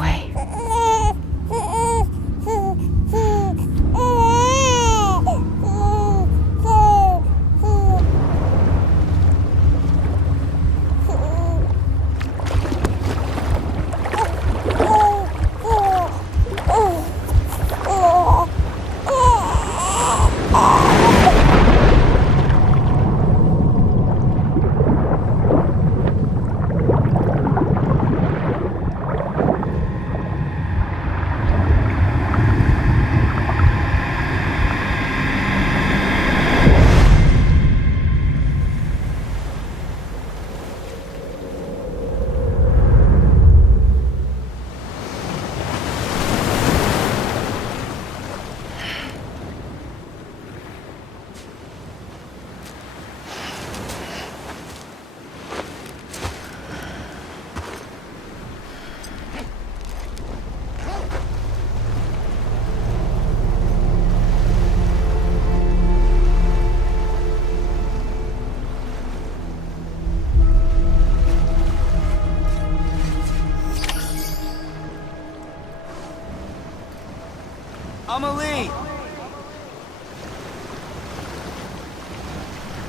away. Amelie!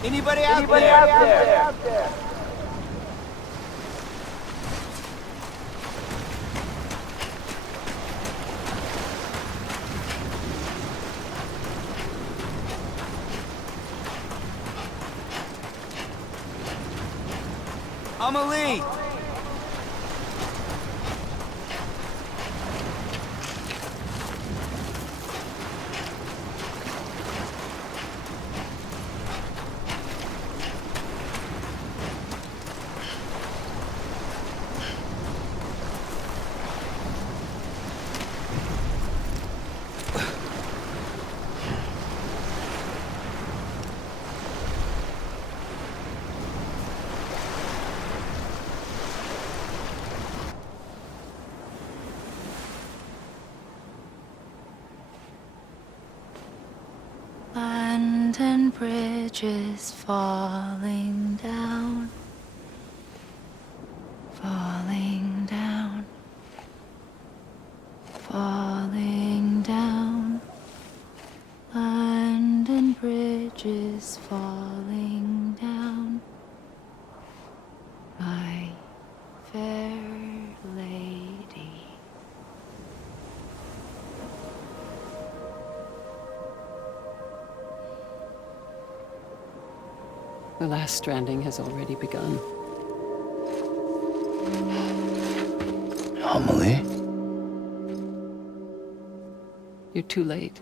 Anybody out there? Amelie! Land and bridges falling down, falling down, falling down. Land and bridges falling down, my fair lady. The last stranding has already begun. Amelie? You're too late.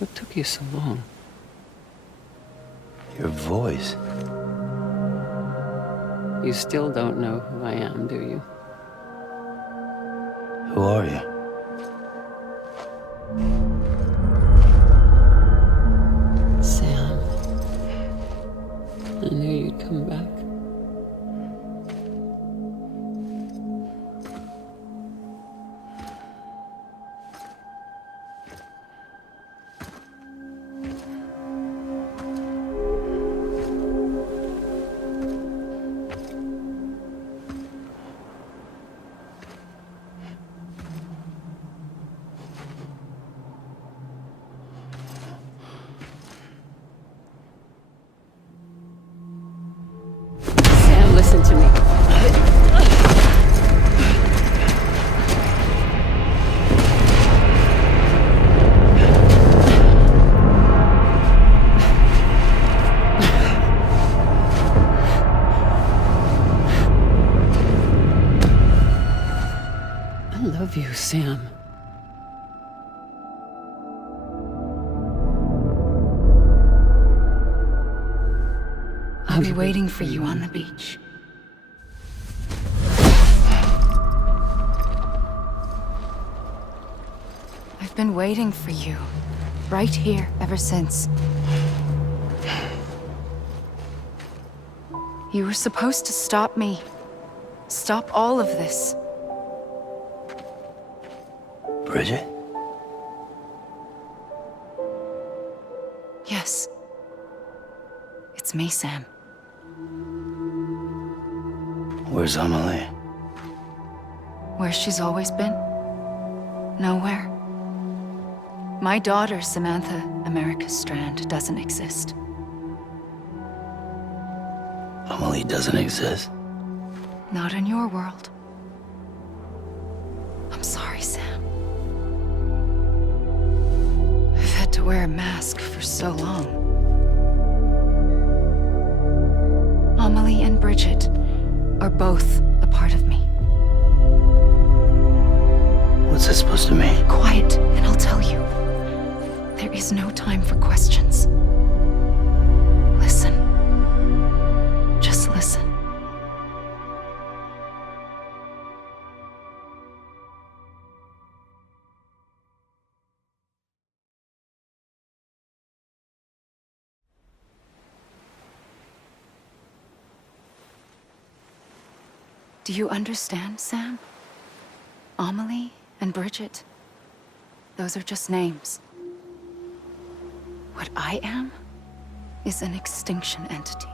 What took you so long? Your voice. You still don't know who I am, do you? Who are you? Sam. I knew you'd come back. Listen to me. I love you, Sam. I'll be waiting for you on the beach. I've been waiting for you, right here, ever since. You were supposed to stop me. Stop all of this. Bridget? Yes. It's me, Sam. Where's Amelie? Where she's always been? Nowhere. My daughter, Samantha America Strand, doesn't exist. Amelie doesn't exist. Not in your world. I'm sorry, Sam. I've had to wear a mask for so long. Amelie and Bridget are both a part of me. What's that supposed to mean? Quiet, and I'll tell you. There is no time for questions. Listen. Just listen. Do you understand, Sam? Amelie and Bridget, those are just names. What I am is an extinction entity.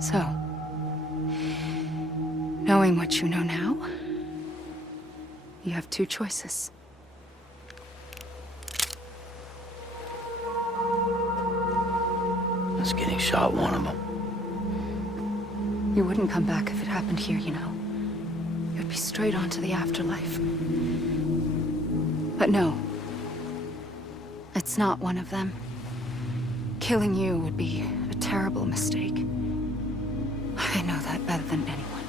So, knowing what you know now, you have two choices. Just getting shot, one of them. You wouldn't come back if it happened here, you know. You'd be straight on to the afterlife. But no. It's not one of them. Killing you would be a terrible mistake. I know that better than anyone.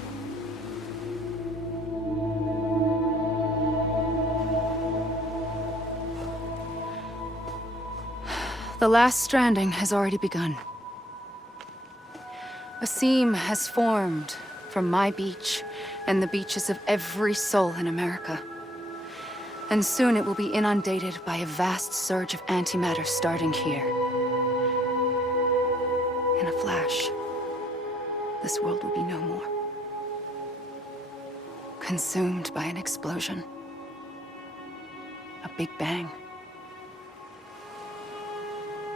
The last stranding has already begun. A seam has formed from my beach and the beaches of every soul in America. And soon it will be inundated by a vast surge of antimatter starting here. In a flash, this world will be no more. Consumed by an explosion. A big bang.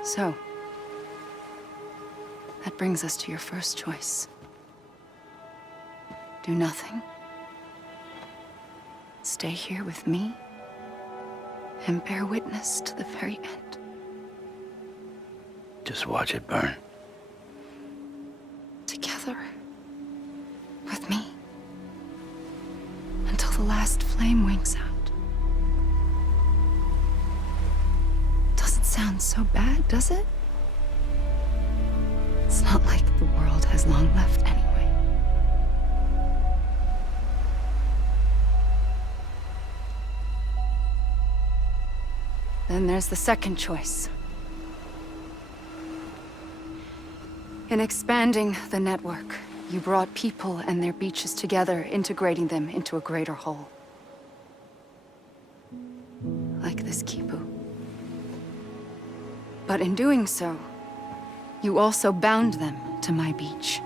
So, that brings us to your first choice. Do nothing. Stay here with me and bear witness to the very end. Just watch it burn. Together. With me. Until the last flame winks out. Doesn't sound so bad, does it? It's not like the world has long left anyway. Then there's the second choice. In expanding the network, you brought people and their beaches together, integrating them into a greater whole. Like this Kipu. But in doing so, you also bound them to my beach.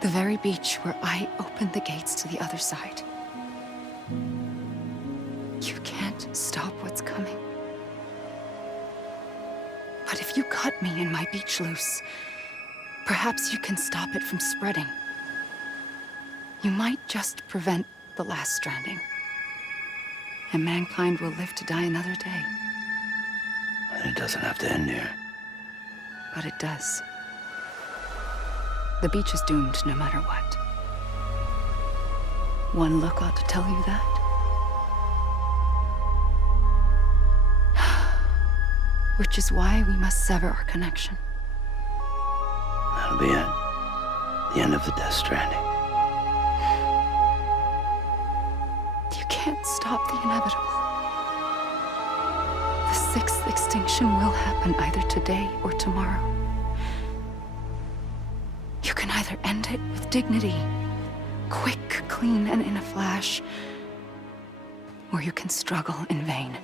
The very beach where I opened the gates to the other side. You can't stop what's coming. But if you cut me and my beach loose, perhaps you can stop it from spreading. You might just prevent the last stranding. And mankind will live to die another day. And it doesn't have to end here. But it does. The beach is doomed no matter what. One look ought to tell you that. Which is why we must sever our connection. That'll be it. The end of the Death Stranding. You can't stop the inevitable. The sixth extinction will happen either today or tomorrow. You can either end it with dignity, quick, clean, and in a flash, or you can struggle in vain,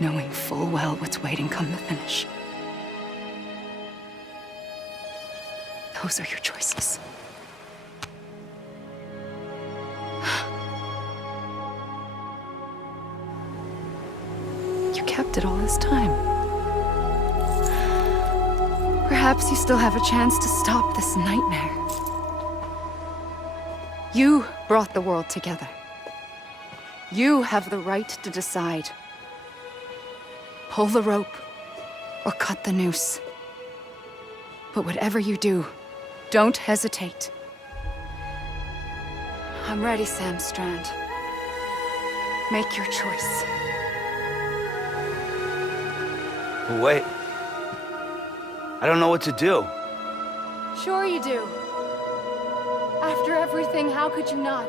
knowing full well what's waiting come the finish. Those are your choices. You kept it all this time. Perhaps you still have a chance to stop this nightmare. You brought the world together. You have the right to decide. Pull the rope, or cut the noose. But whatever you do, don't hesitate. I'm ready, Sam Strand. Make your choice. Wait. I don't know what to do. Sure you do. After everything, how could you not?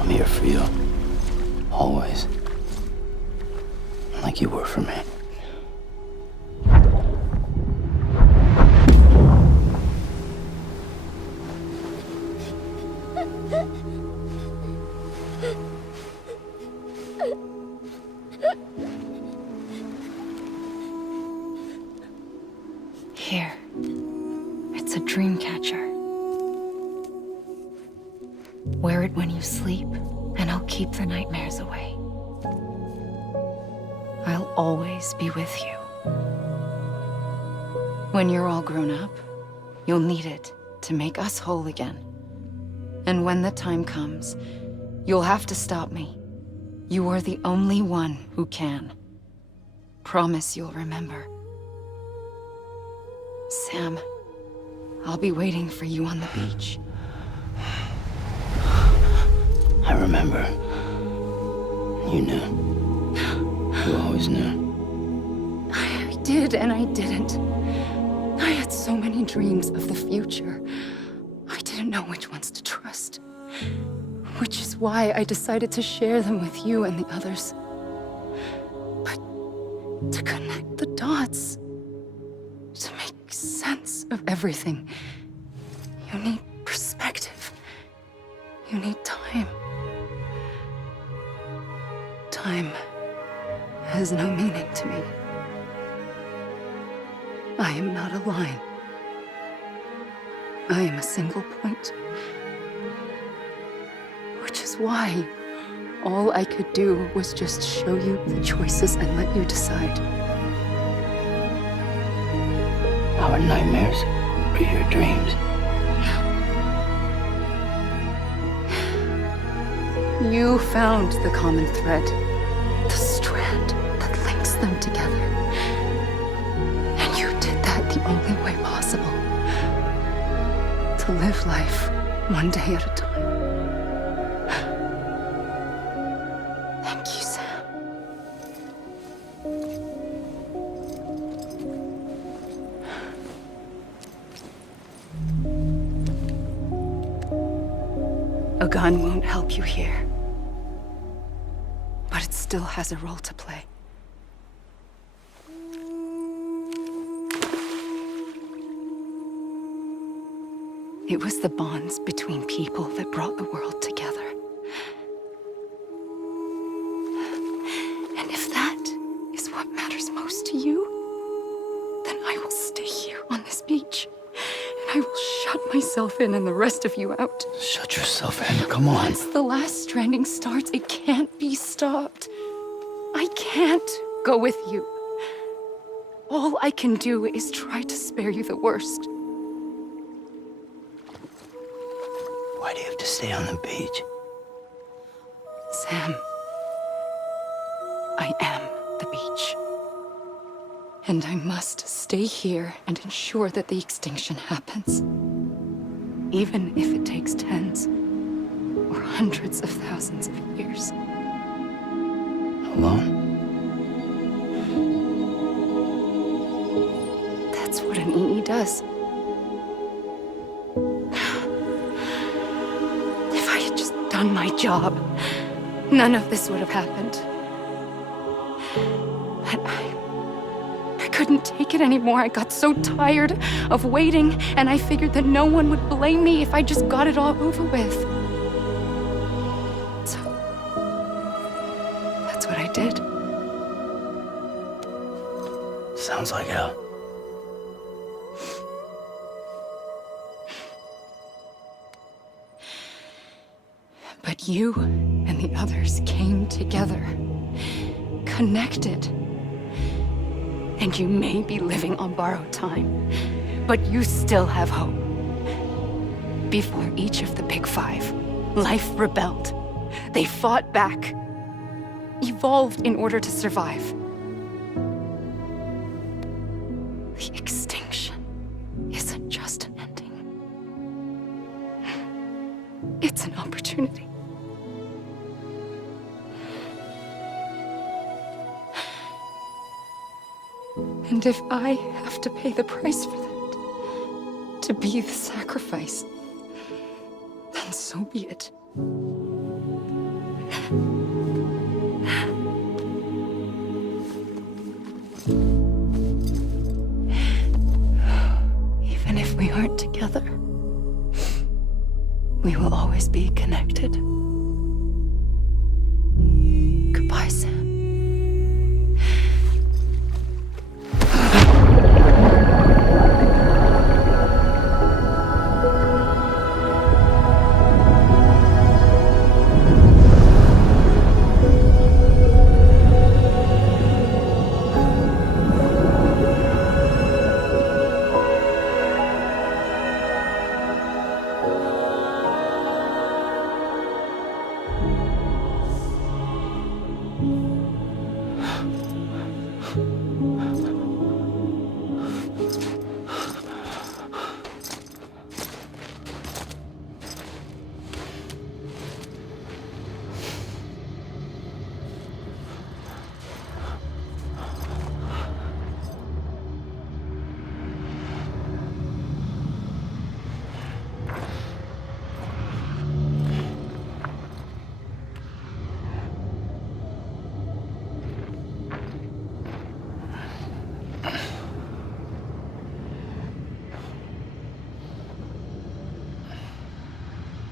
I'm here for you. Always. Like you were for me. Here. It's a dream catcher. Wear it when you sleep, and I'll keep the nightmares away. I'll always be with you. When you're all grown up, you'll need it to make us whole again. And when the time comes, you'll have to stop me. You are the only one who can. Promise you'll remember. Sam, I'll be waiting for you on the beach. I remember. You knew. You always knew. I did and I didn't. I had so many dreams of the future. I didn't know which ones to trust. Which is why I decided to share them with you and the others. But to connect the dots, to make sense of everything, you need perspective. You need time. Time has no meaning to me. I am not a line. I am a single point. Which is why all I could do was just show you the choices and let you decide. Our nightmares are your dreams. You found the common thread, the strand that links them together. And you did that the only way possible. To live life one day at a time. Thank you, Sam. A gun won't help you here. But it still has a role to play. It was the bonds between people that brought the world together. And if that is what matters most to you, then I will stay here on this beach. And I will shut myself in and the rest of you out. Shut yourself in. Come on. Once the last stranding starts, it can't be stopped. I can't go with you. All I can do is try to spare you the worst. Why do you have to stay on the beach? Sam, I am the beach. And I must stay here and ensure that the extinction happens. Even if it takes tens or hundreds of thousands of years. Alone? That's what an EE does. If I had just done my job, none of this would have happened. But I couldn't take it anymore. I got so tired of waiting, and I figured that no one would blame me if I just got it all over with. So, that's what I did. Sounds like hell. But you and the others came together, connected. And you may be living on borrowed time, but you still have hope. Before each of the Big Five, life rebelled. They fought back, evolved in order to survive. The extinction isn't just an ending. It's an opportunity. And if I have to pay the price for that, to be the sacrifice, then so be it. Even if we aren't together, we will always be connected. Goodbye, Sam.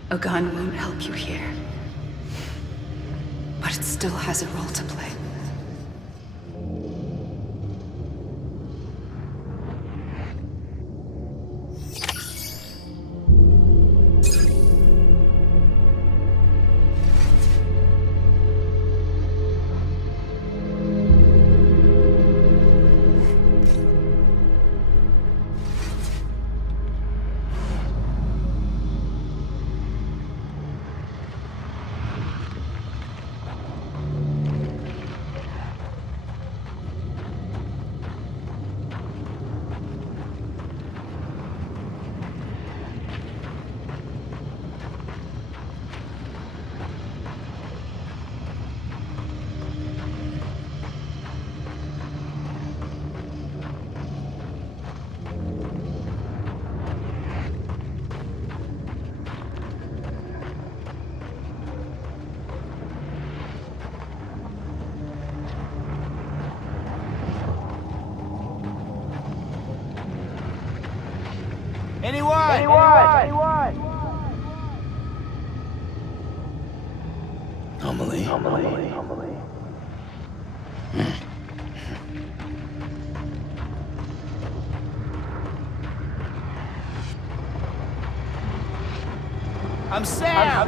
A gun won't help you here, but it still has a role to play. Anyone? Amelie. I'm Sam.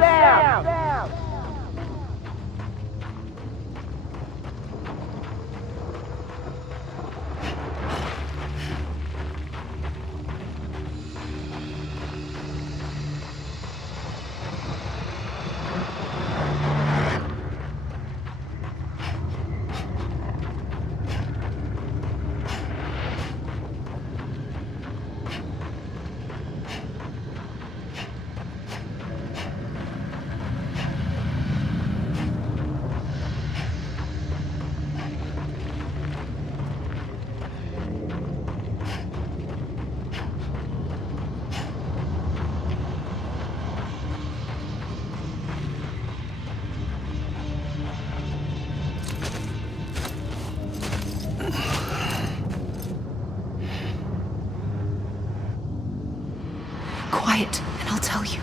quiet, and I'll tell you.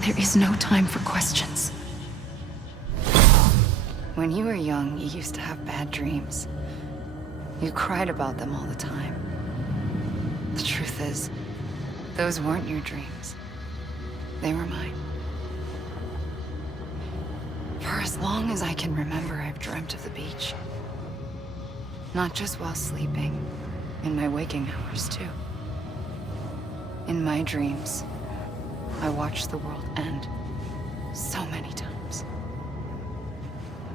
There is no time for questions. When you were young, you used to have bad dreams. You cried about them all the time. The truth is, those weren't your dreams. They were mine. For as long as I can remember, I've dreamt of the beach. Not just while sleeping, in my waking hours too. In my dreams, I watched the world end so many times.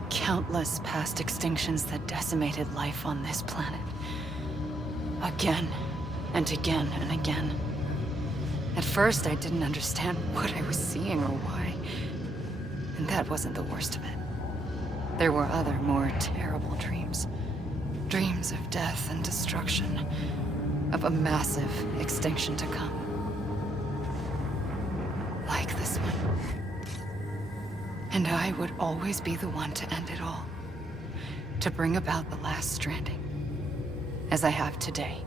Countless past extinctions that decimated life on this planet. Again, and again, and again. At first, I didn't understand what I was seeing or why. And that wasn't the worst of it. There were other, more terrible dreams. Dreams of death and destruction. Of a massive extinction to come. Like this one. And I would always be the one to end it all. To bring about the last stranding. As I have today.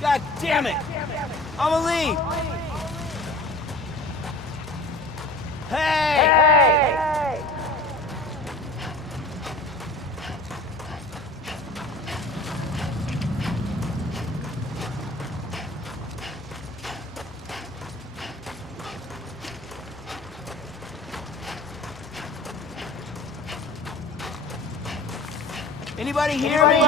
God damn it! Amelie! Hey! Anybody hear me?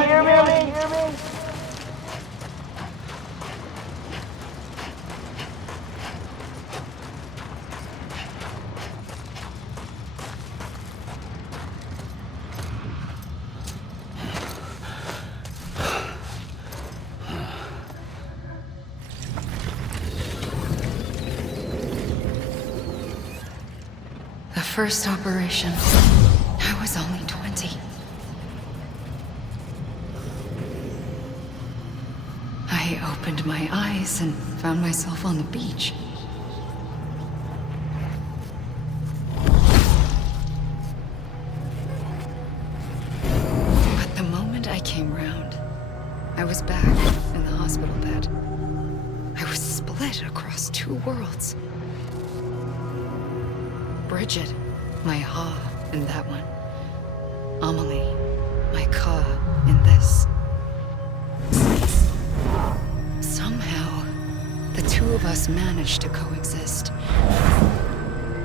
The first operation, I was only 20. I opened my eyes and found myself on the beach. But the moment I came round, I was back in the hospital bed. I was split across two worlds. Bridget, my Ha in that one. Amelie, my Ka in this. Somehow, the two of us managed to coexist.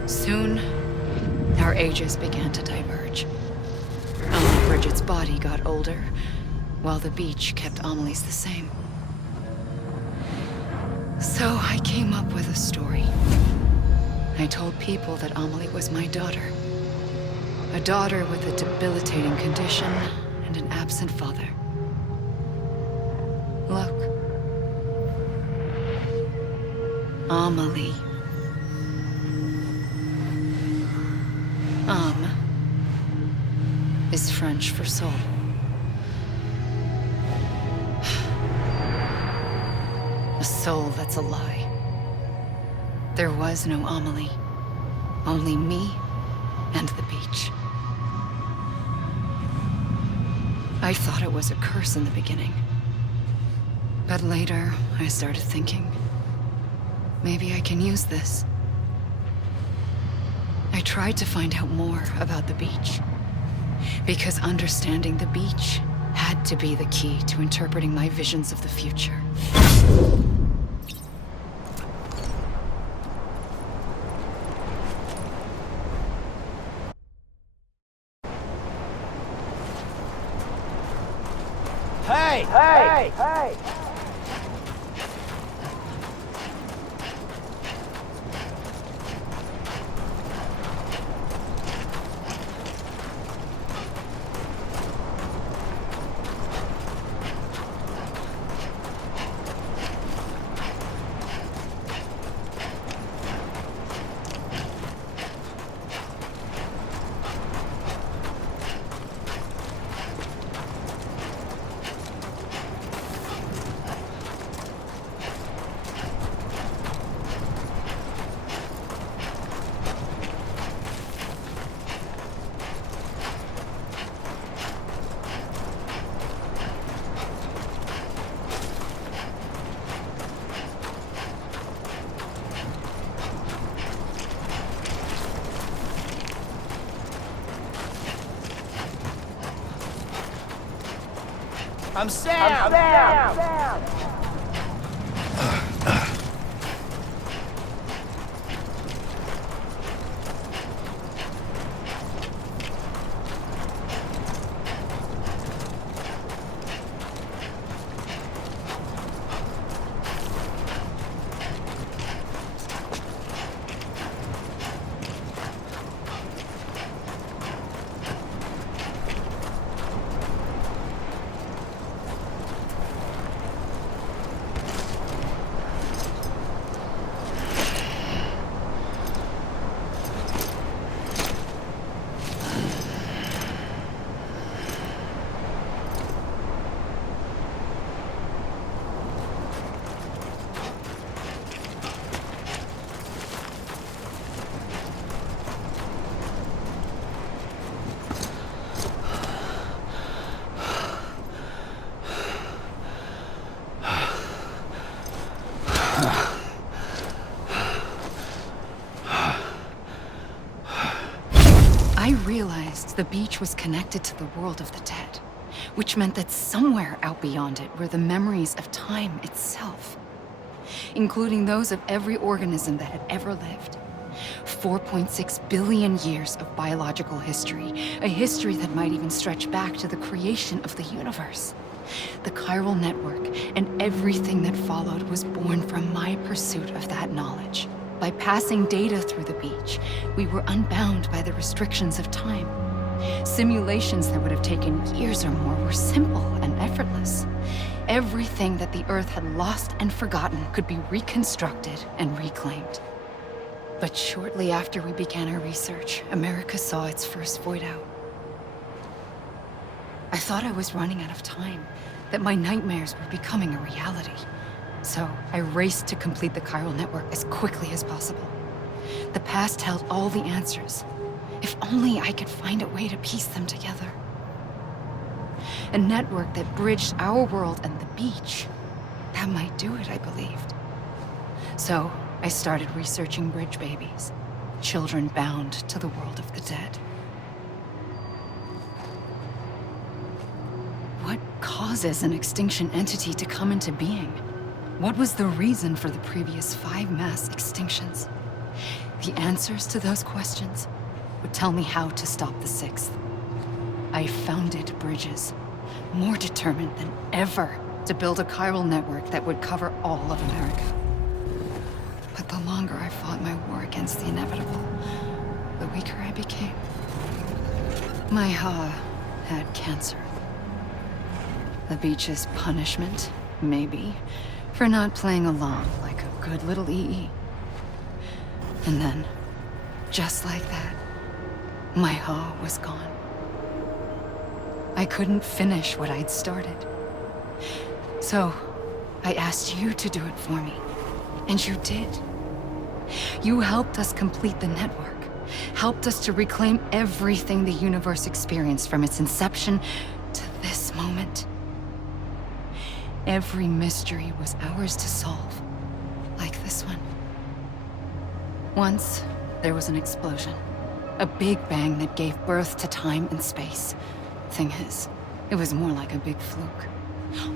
Soon, our ages began to diverge. Only Bridget's body got older, while the beach kept Amelie's the same. So I came up with a story. I told people that Amelie was my daughter. A daughter with a debilitating condition and an absent father. Look. Amelie. Âme is French for soul. A soul that's a lie. There was no Amelie. Only me and the beach. I thought it was a curse in the beginning. But later, I started thinking, maybe I can use this. I tried to find out more about the beach. Because understanding the beach had to be the key to interpreting my visions of the future. Hey! I'm Sam! I realized the beach was connected to the world of the dead, which meant that somewhere out beyond it were the memories of time itself, including those of every organism that had ever lived. 4.6 billion years of biological history, a history that might even stretch back to the creation of the universe. The chiral network and everything that followed was born from my pursuit of that knowledge. By passing data through the beach, we were unbound by the restrictions of time. Simulations that would have taken years or more were simple and effortless. Everything that the Earth had lost and forgotten could be reconstructed and reclaimed. But shortly after we began our research, America saw its first void out. I thought I was running out of time, that my nightmares were becoming a reality. So I raced to complete the chiral network as quickly as possible. The past held all the answers. If only I could find a way to piece them together. A network that bridged our world and the beach. That might do it, I believed. So I started researching bridge babies, children bound to the world of the dead. What causes an extinction entity to come into being? What was the reason for the previous 5 mass extinctions? The answers to those questions would tell me how to stop the 6th. I founded bridges, more determined than ever to build a chiral network that would cover all of America. But the longer I fought my war against the inevitable, the weaker I became. My Ha had cancer. The beach's punishment, maybe, for not playing along like a good little EE. And then, just like that, my Ha was gone. I couldn't finish what I'd started. So, I asked you to do it for me, and you did. You helped us complete the network, helped us to reclaim everything the universe experienced from its inception to this moment. Every mystery was ours to solve, like this one. Once, there was an explosion. A big bang that gave birth to time and space. Thing is, it was more like a big fluke.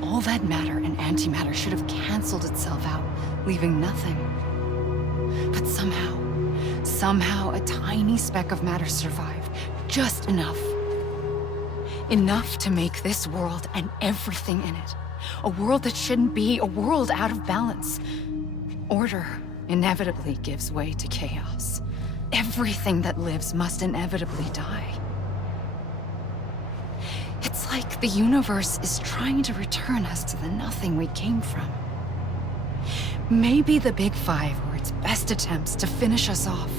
All that matter and antimatter should have canceled itself out, leaving nothing. But somehow a tiny speck of matter survived, just enough. Enough to make this world and everything in it a world that shouldn't be, a world out of balance. Order inevitably gives way to chaos. Everything that lives must inevitably die. It's like the universe is trying to return us to the nothing we came from. Maybe the Big Five were its best attempts to finish us off.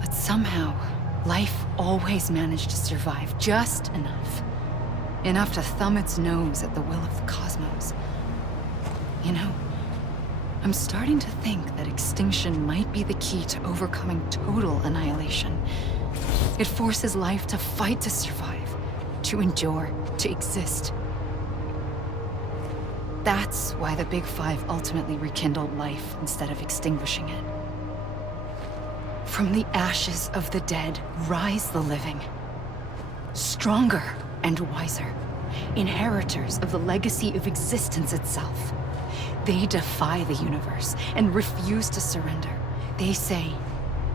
But somehow, life always managed to survive just enough. Enough to thumb its nose at the will of the cosmos. You know, I'm starting to think that extinction might be the key to overcoming total annihilation. It forces life to fight to survive, to endure, to exist. That's why the Big Five ultimately rekindled life instead of extinguishing it. From the ashes of the dead rise the living. Stronger and wiser. Inheritors of the legacy of existence itself. They defy the universe and refuse to surrender. They say,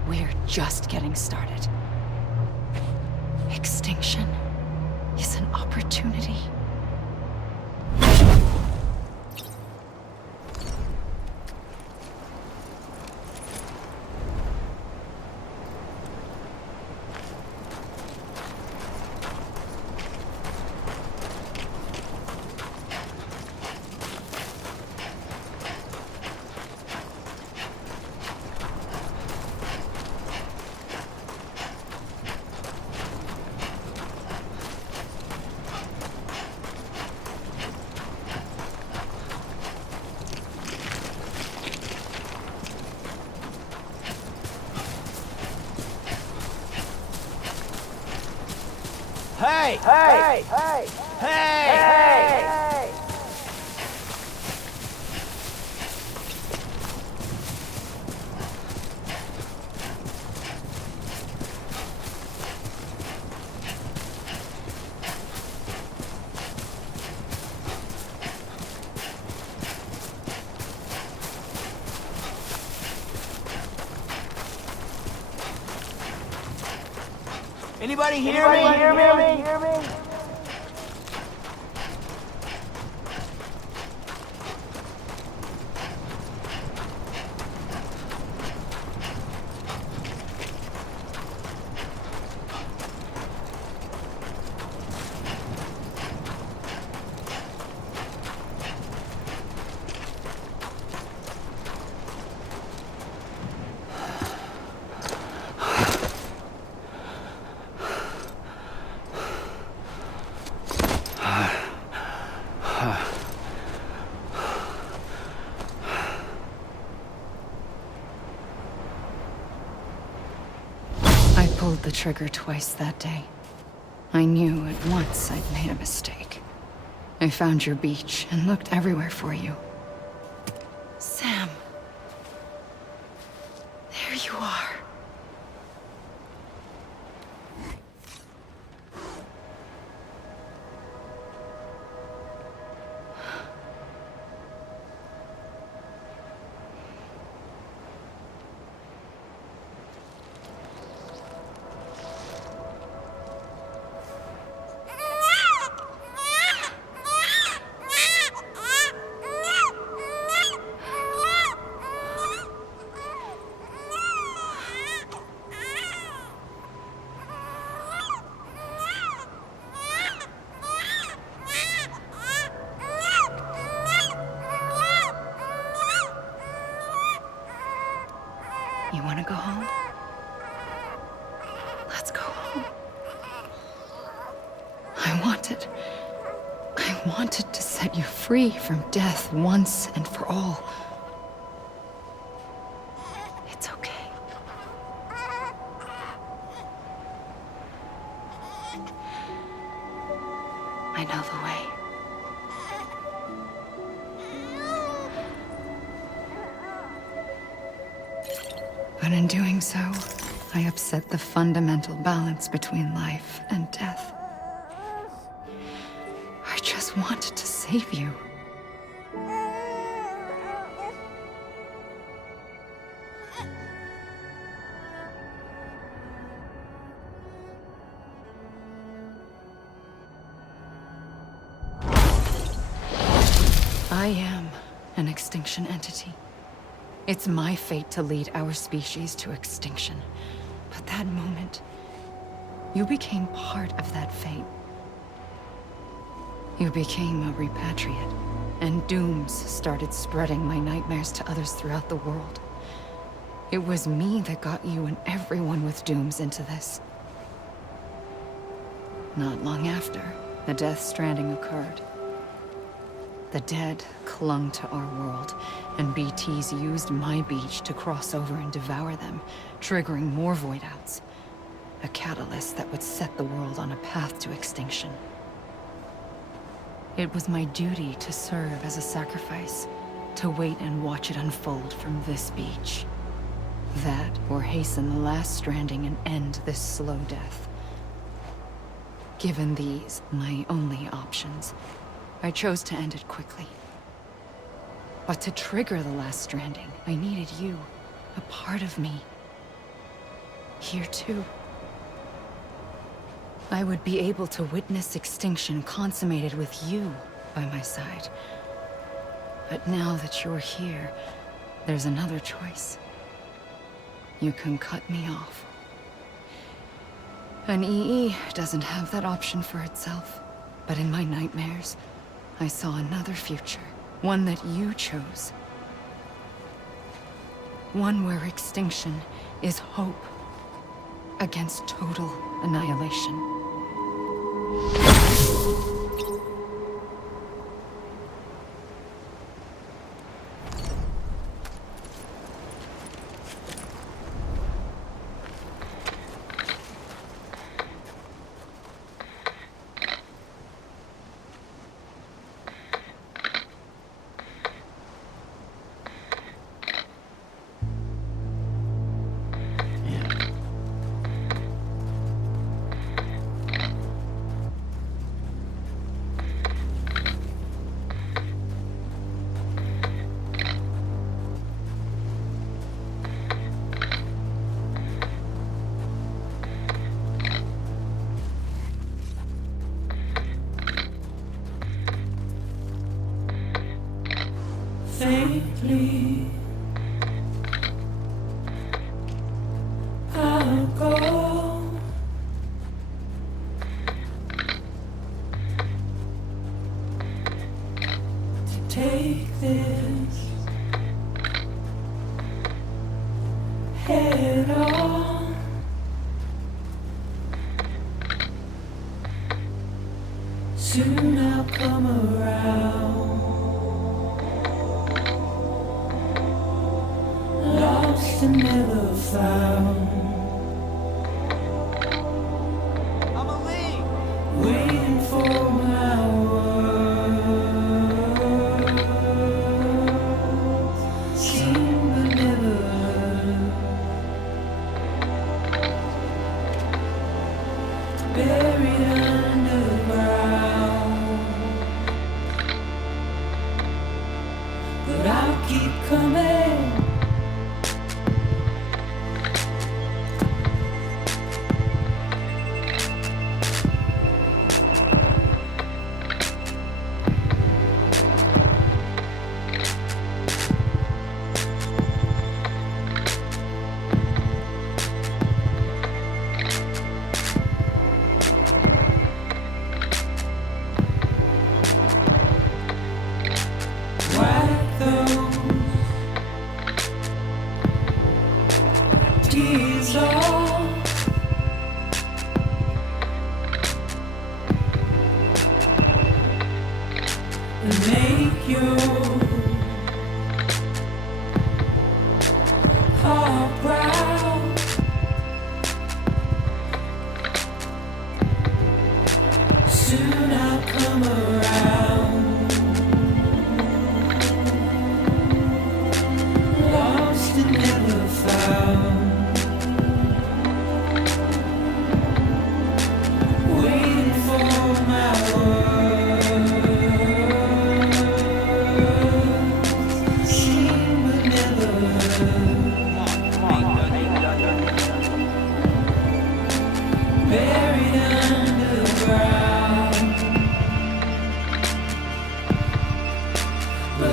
we're just getting started. Extinction is an opportunity. Hey! Hey! Hey! Hey! Hey! Anybody hear me? Hear me? I pulled the trigger twice that day. I knew at once I'd made a mistake. I found your beach and looked everywhere for you. Sam. There you are. You want to go home? Let's go home. I wanted to set you free from death once and for all. It's okay. I know the way. But in doing so, I upset the fundamental balance between life and death. I just wanted to save you. am an extinction entity. It's my fate to lead our species to extinction. But that moment, you became part of that fate. You became a repatriate, and dooms started spreading my nightmares to others throughout the world. It was me that got you and everyone with dooms into this. Not long after, the Death Stranding occurred. The dead clung to our world, and BTs used my beach to cross over and devour them, triggering more void outs. A catalyst that would set the world on a path to extinction. It was my duty to serve as a sacrifice, to wait and watch it unfold from this beach. That, or hasten the last stranding and end this slow death. Given these, my only options, I chose to end it quickly. But to trigger the last stranding, I needed you, a part of me. Here too. I would be able to witness extinction consummated with you by my side. But now that you're here, there's another choice. You can cut me off. An EE doesn't have that option for itself. But in my nightmares, I saw another future. One that you chose. One where extinction is hope against total annihilation. Faintly, I'll go to take this head on. Soon I'll come around. Lost and never found. Amelie! Waiting for my words. Seen but never heard. Buried underground. But I'll keep coming. Tears off and make your heart proud. Soon I'll come around. Lost and never found. Waiting for my words. Seen but never heard. Buried underground. But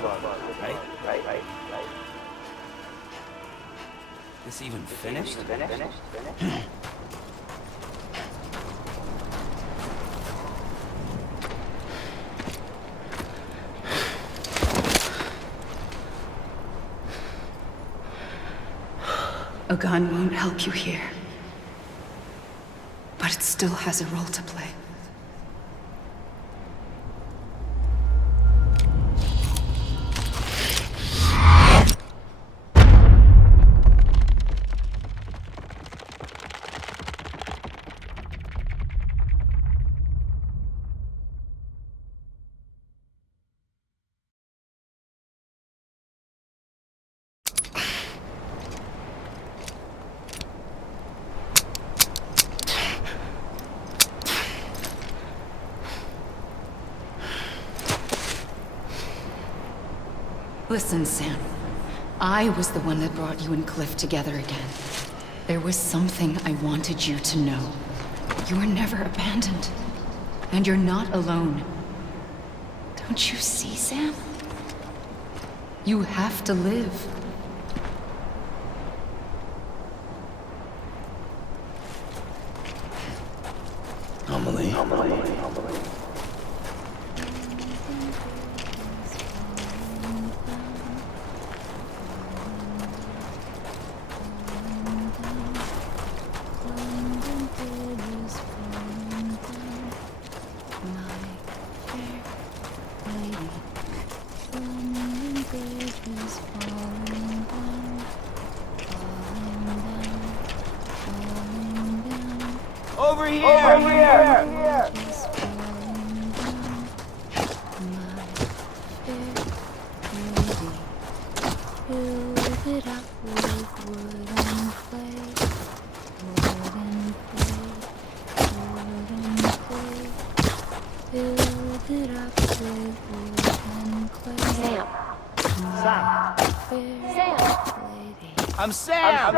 Right. This even finished? A gun won't help you here. But it still has a role to play. Listen, Sam. I was the one that brought you and Cliff together again. There was something I wanted you to know. You were never abandoned. And you're not alone. Don't you see, Sam? You have to live. Amelie. Over here! I'm Sam!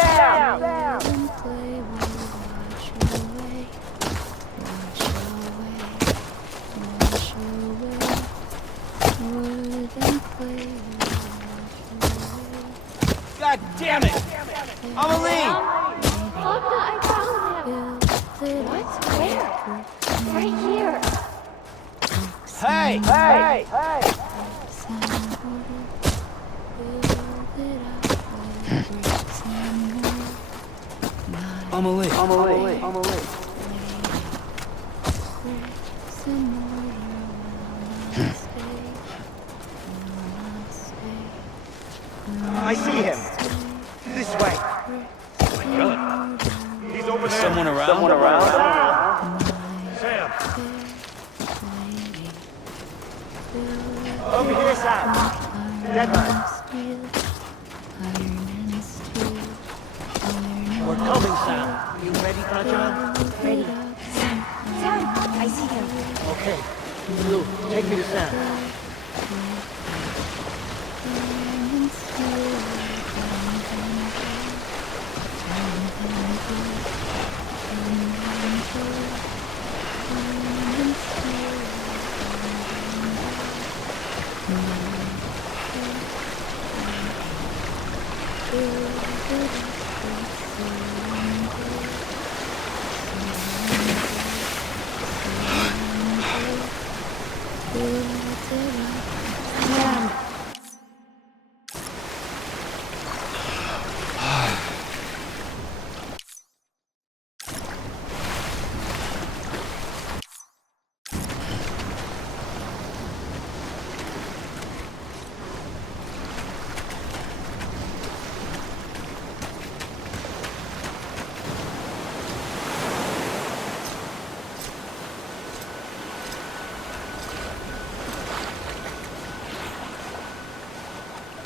God damn it! Amelie! Papa, I found him. What? Where? Right here. Hey! Amelie. I see him. This way. He's over there. Someone around? Sam. Over here, Sam. Deadline. We're coming, Sam. You ready, Fragile? Ready. Sam, I see him. Okay. Lou, take me to Sam.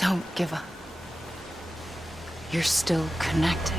Don't give up. You're still connected.